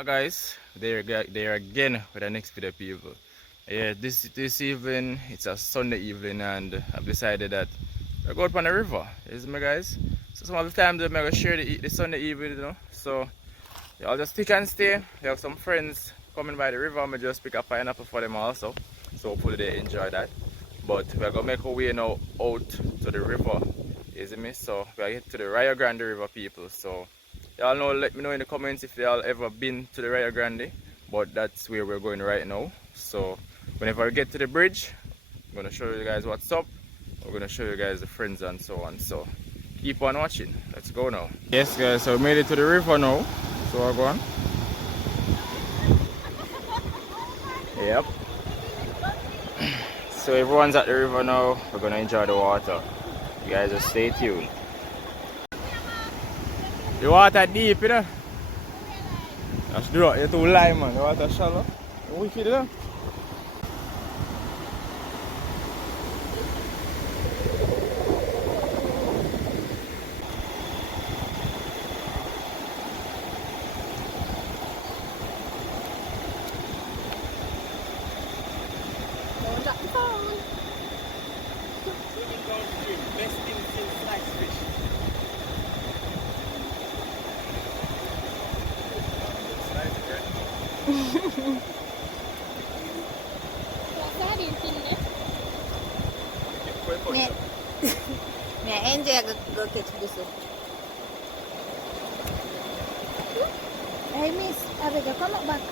back, guys. There again with the next video, people. Yeah, this evening it's a Sunday evening, and I've decided that I go out on the river. You see me, guys? So some of the times I'm gonna share the Sunday evening, you know. So yeah, I'll just stick and stay. We have some friends coming by the river. I'm gonna just pick a pineapple for them also. So hopefully they enjoy that. But we're gonna make our way now out to the river. You see me? So we're get to the Rio Grande River, people. So y'all know, let me know in the comments if y'all ever been to the Rio Grande, but that's where we're going right now. So whenever we get to the bridge, I'm gonna show you guys what's up. We're gonna show you guys the friends and so on. So keep on watching. Let's go now. Yes, guys, so we made it to the river now. So we're going. Yep. So everyone's at the river now. We're gonna enjoy the water. You guys just stay tuned. The water deep, you know? That's drop, you're too light, man. The water shallow. You wicked, you know? Don't drop the phone. Best thing since sliced fish. Yeah, Enjay go catch this one. Hey, miss, Abigail, come up back.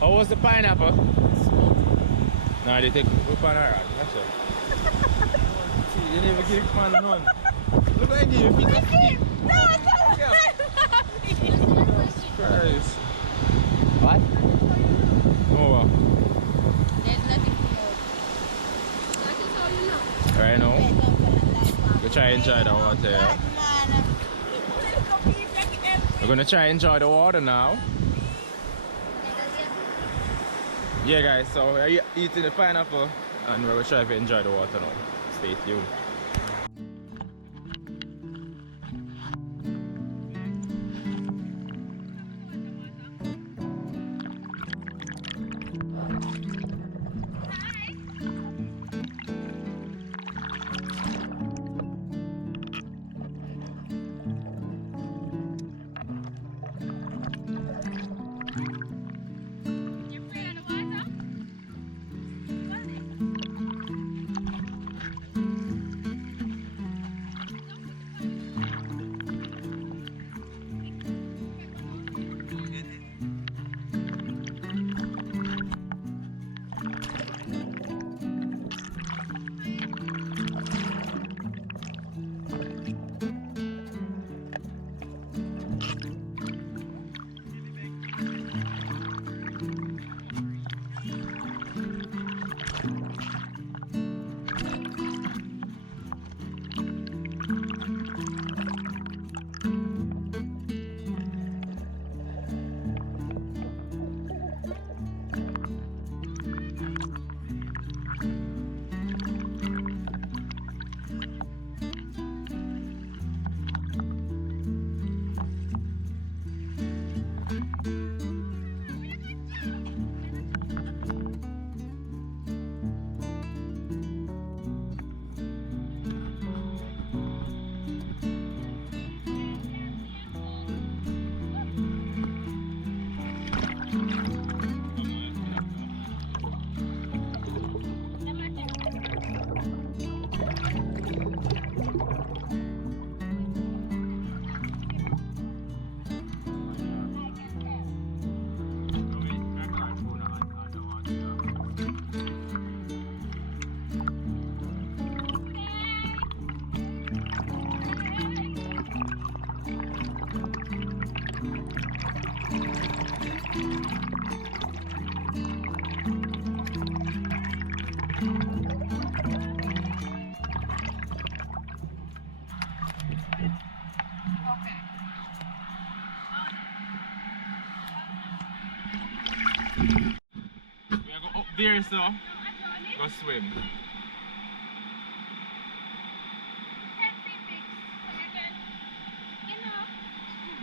How was the pineapple? No, they take up on her. That's it. You never give man none. Look at you, your feet are steep. No, Jesus Christ. What? Oh, there's nothing to know. That is how you know. right now, we're trying to enjoy the water. Yeah? We're gonna try and enjoy the water now. Yeah, guys, so we're eating the pineapple and we're gonna try to enjoy the water now. Stay tuned. there, so go swim.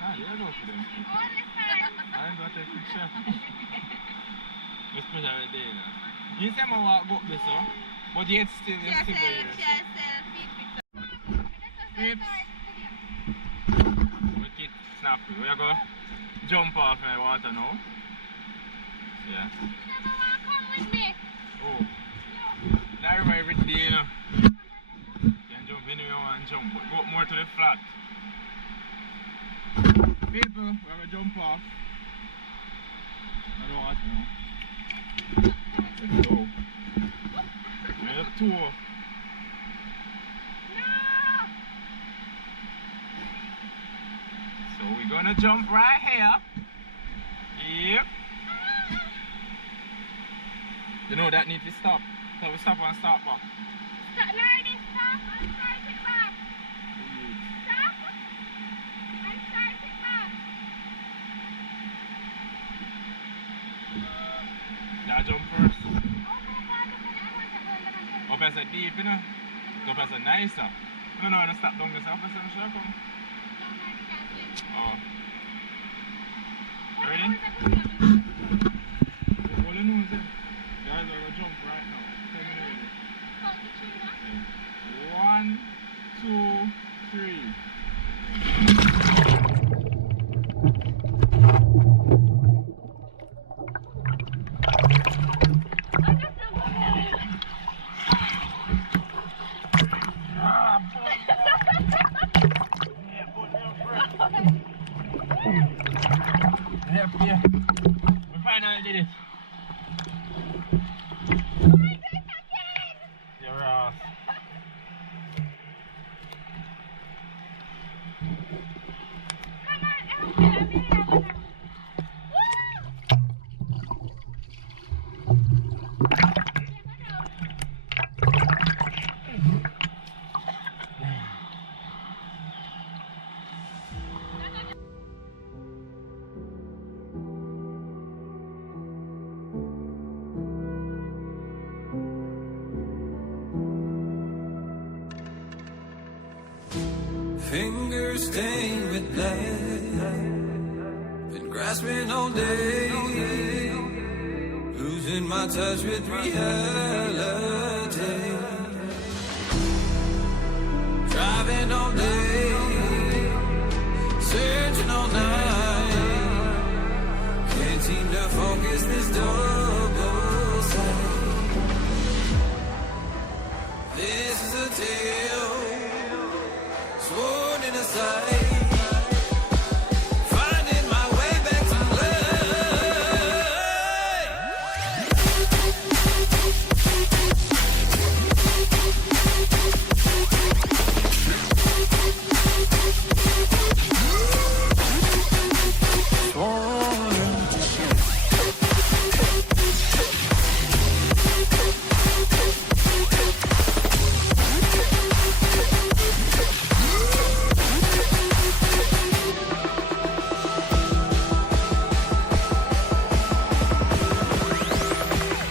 Ah, you're enough for them. I'm going to take a picture. Let's put that right there now. You see me walk up this, so, but yet still, you're still there. Pips. We keep snapping. We are going to jump off in the water now. Yeah. You never want to come with me. Oh. Not every day, you know. You can jump anywhere you want to jump, but go more to the flat. People, we're going to jump off. I don't want to know. Let's go. We're up two. So we're gonna jump right here. Yep. You know that need to stop. So we stop and start back. Stop, Nardi, stop and start it back. Stop and start it back. Yeah, jump first. Oh my God, look at that one. Up as a deep, you know. Up as a nicer. No, no, no, stop down this. Up as a sure come. Oh. Ready? Hold the nose in. Guys, we're gonna jump right now. 10 minutes. One, two, three. Yeah. We finally did it. Your ass. Fingers stained with blood, been grasping all day, losing my touch with reality, driving all day, searching all night, can't seem to focus this double sight. This is a tale sworn in a sight, finding my way back to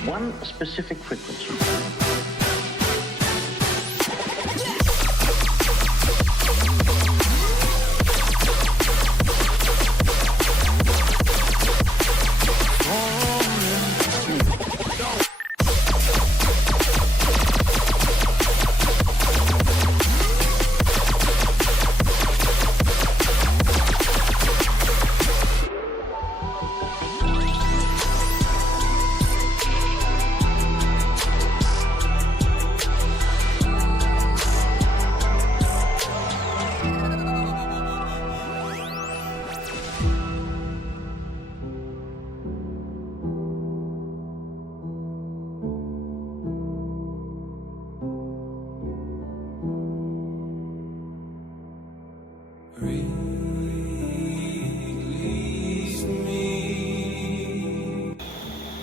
one specific frequency.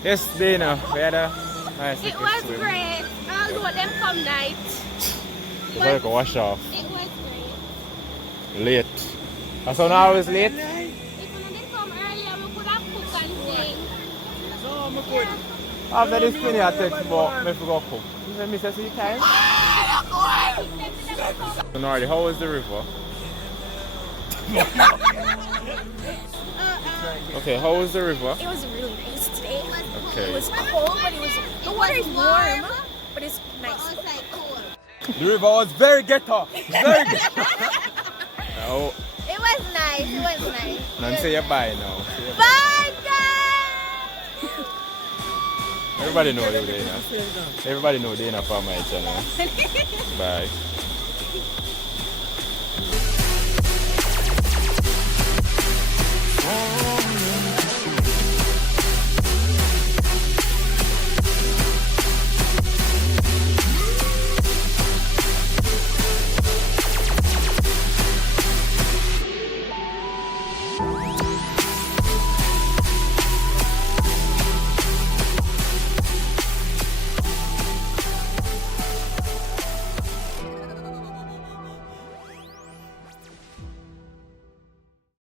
Yes, Dana, we had a nice It was swim. great. Although them come night. It's like a wash off. It was great. Late. And so now it's late? If we didn't come earlier, we could have cooked and things. No, I'm good. After this spinning, I text about me to go cook. You say, Mr. See you time? Nardi, how was the river? Okay, how was the river? It was really nice today. Okay. It was cold, but the water is warm, but it's nice. The river was very ghetto. Very ghetto. Oh, It was nice. It was nice. now say you bye now. Bye, guys. Everybody know they're there now. Everybody know they're not for my channel. Bye. Oh,